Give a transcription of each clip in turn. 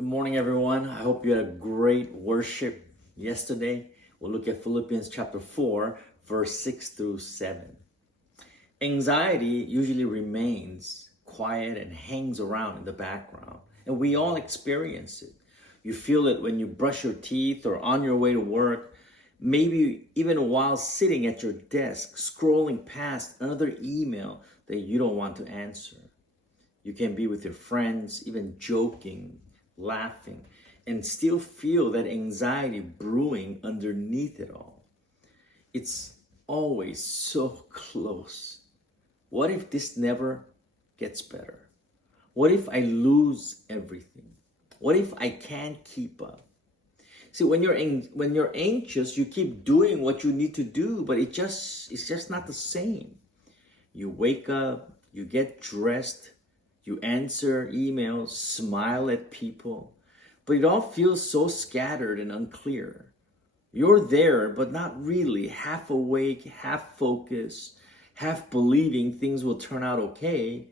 Good morning, everyone. I hope you had a great worship yesterday. We'll look at Philippians chapter 4, verse 6 through 7. Anxiety usually remains quiet and hangs around in the background, and we all experience it. You feel it when you brush your teeth or on your way to work, maybe even while sitting at your desk, scrolling past another email that you don't want to answer. You can be with your friends, even joking, laughing, and still feel that anxiety brewing underneath it all. It's always so close. What if this never gets better? What if I lose everything? What if I can't keep up? See, when you're anxious, you keep doing what you need to do, but it's just not the same. You wake up, you get dressed, you answer emails, smile at people, but it all feels so scattered and unclear. You're there, but not really, half awake, half focused, half believing things will turn out okay.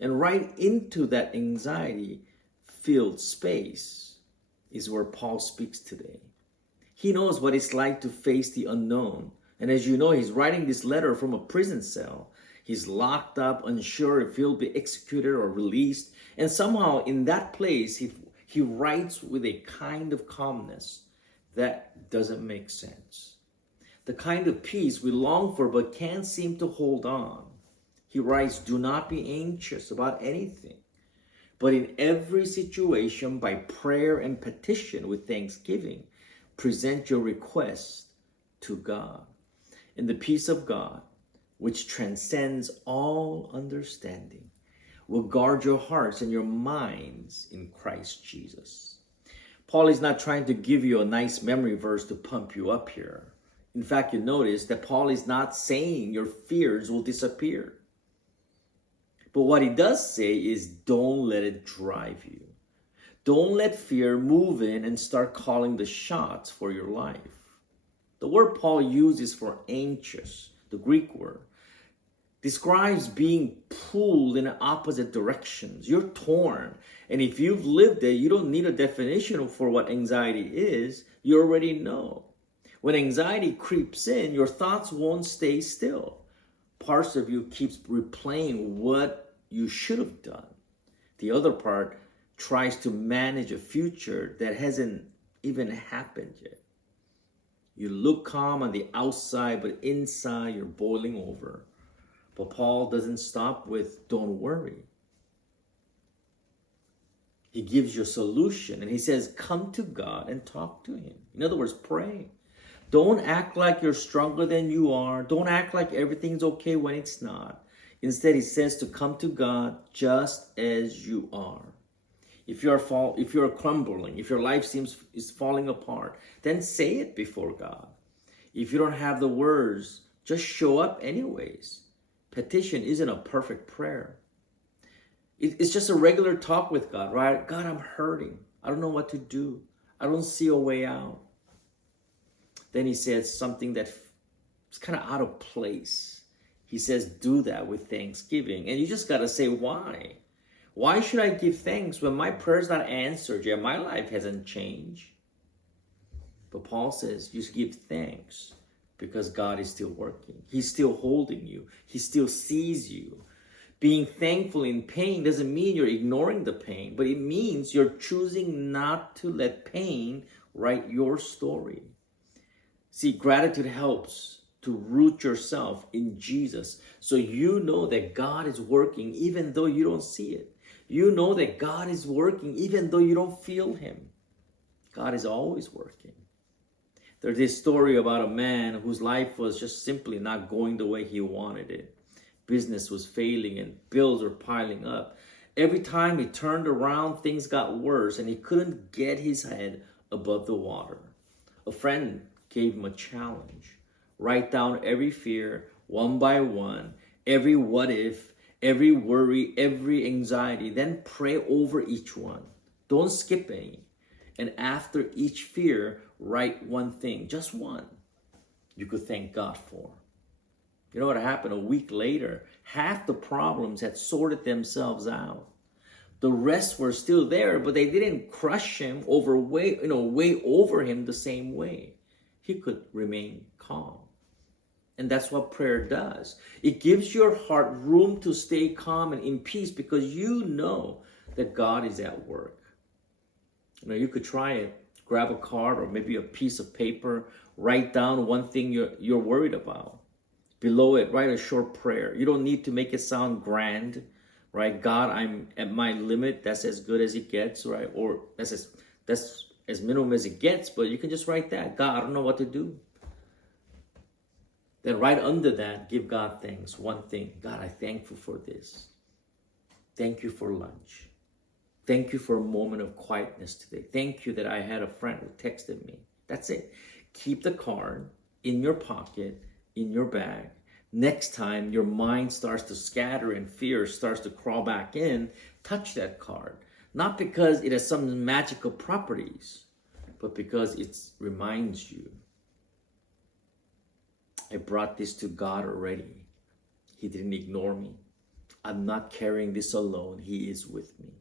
And right into that anxiety-filled space is where Paul speaks today. He knows what it's like to face the unknown. And as you know, he's writing this letter from a prison cell. He's locked up, unsure if he'll be executed or released. And somehow in that place, he writes with a kind of calmness that doesn't make sense. The kind of peace we long for but can't seem to hold on. He writes, do not be anxious about anything, but in every situation by prayer and petition with thanksgiving, present your request to God. And the peace of God, which transcends all understanding, will guard your hearts and your minds in Christ Jesus. Paul is not trying to give you a nice memory verse to pump you up here. In fact, you notice that Paul is not saying your fears will disappear. But what he does say is don't let it drive you. Don't let fear move in and start calling the shots for your life. The word Paul uses for anxious, the Greek word, describes being pulled in opposite directions. You're torn. And if you've lived it, you don't need a definition for what anxiety is. You already know. When anxiety creeps in, your thoughts won't stay still. Parts of you keeps replaying what you should have done. The other part tries to manage a future that hasn't even happened yet. You look calm on the outside, but inside you're boiling over. But Paul doesn't stop with don't worry. He gives you a solution and he says, come to God and talk to him. In other words, pray. Don't act like you're stronger than you are. Don't act like everything's okay when it's not. Instead, he says to come to God just as you are. If you're crumbling, if your life is falling apart, then say it before God. If you don't have the words, just show up anyways. Petition isn't a perfect prayer. It's just a regular talk with God, right? God, I'm hurting. I don't know what to do. I don't see a way out. Then he says something that's kind of out of place. He says, do that with thanksgiving. And you just got to say, why? Why should I give thanks when my prayer's not answered yet? My life hasn't changed. But Paul says, you give thanks because God is still working. He's still holding you. He still sees you. Being thankful in pain doesn't mean you're ignoring the pain, but it means you're choosing not to let pain write your story. See, gratitude helps to root yourself in Jesus so you know that God is working even though you don't see it. You know that God is working even though you don't feel him. God is always working. There's this story about a man whose life was just simply not going the way he wanted it. Business was failing and bills were piling up. Every time he turned around, things got worse and he couldn't get his head above the water. A friend gave him a challenge. Write down every fear one by one, every what if, every worry, every anxiety, then pray over each one. Don't skip any. And after each fear, write one thing, just one, you could thank God for. You know what happened? A week later, half the problems had sorted themselves out. The rest were still there, but they didn't crush him way over him the same way. He could remain calm. And that's what prayer does. It gives your heart room to stay calm and in peace because you know that God is at work. You could try it. Grab a card or maybe a piece of paper. Write down one thing you're worried about. Below it, write a short prayer. You don't need to make it sound grand, right? God, I'm at my limit. That's as good as it gets, right? Or that's as minimum as it gets. But you can just write that. God, I don't know what to do. Then right under that, give God thanks. One thing. God, I'm thankful for this. Thank you for lunch. Thank you for a moment of quietness today. Thank you that I had a friend who texted me. That's it. Keep the card in your pocket, in your bag. Next time your mind starts to scatter and fear starts to crawl back in, touch that card. Not because it has some magical properties, but because it reminds you, I brought this to God already. He didn't ignore me. I'm not carrying this alone. He is with me.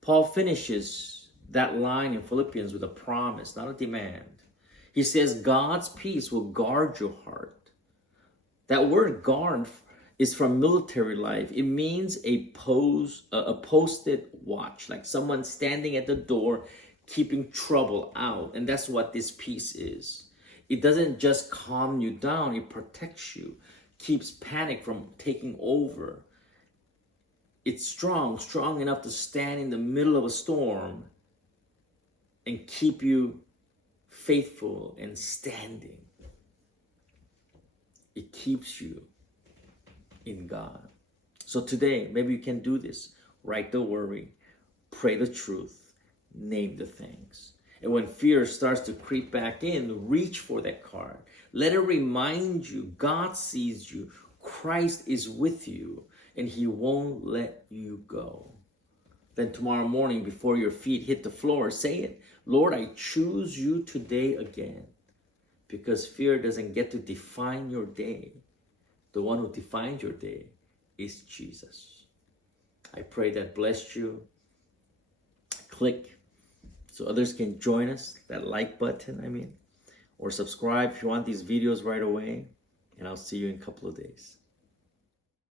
Paul finishes that line in Philippians with a promise, not a demand. He says, God's peace will guard your heart. That word guard is from military life. It means a posted watch, like someone standing at the door, keeping trouble out. And that's what this peace is. It doesn't just calm you down, it protects you, keeps panic from taking over. It's strong enough to stand in the middle of a storm and keep you faithful and standing. It keeps you in God. So today, maybe you can do this. Write the worry, pray the truth, name the things. And when fear starts to creep back in, reach for that card. Let it remind you, God sees you, Christ is with you, and He won't let you go. Then tomorrow morning, before your feet hit the floor, say it. Lord, I choose you today again. Because fear doesn't get to define your day. The one who defines your day is Jesus. I pray that blessed you. Click so others can join us. That like button, or subscribe if you want these videos right away. And I'll see you in a couple of days.